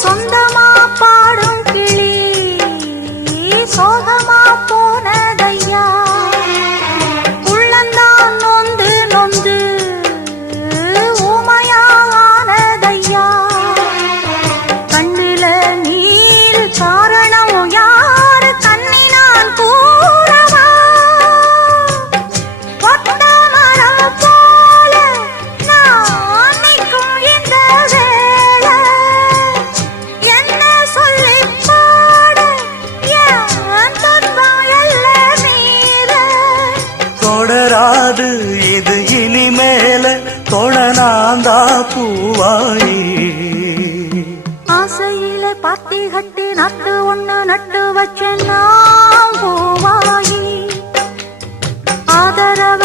சொந்தமா பாடும் கிளி சோகமா போனதையா உள்ளந்தான் நொந்து நொந்து ஊமையானதையா கண்ணில நீர் காரணம் யாரு கண்ணி நான் கூறவா ஒட்ட மரம் போல நான் நிற்கும் இந்த வேளை என்ன சொல்லி பாட என் துன்பம் எல்லாம் மீற தொடராது இது இனிமேல தொடனாந்தா பூவாயி ஆசையில பாத்தி கட்டி நட்டு ஒண்ணு நட்டு வச்ச நான் பூவாயி ஆதரவ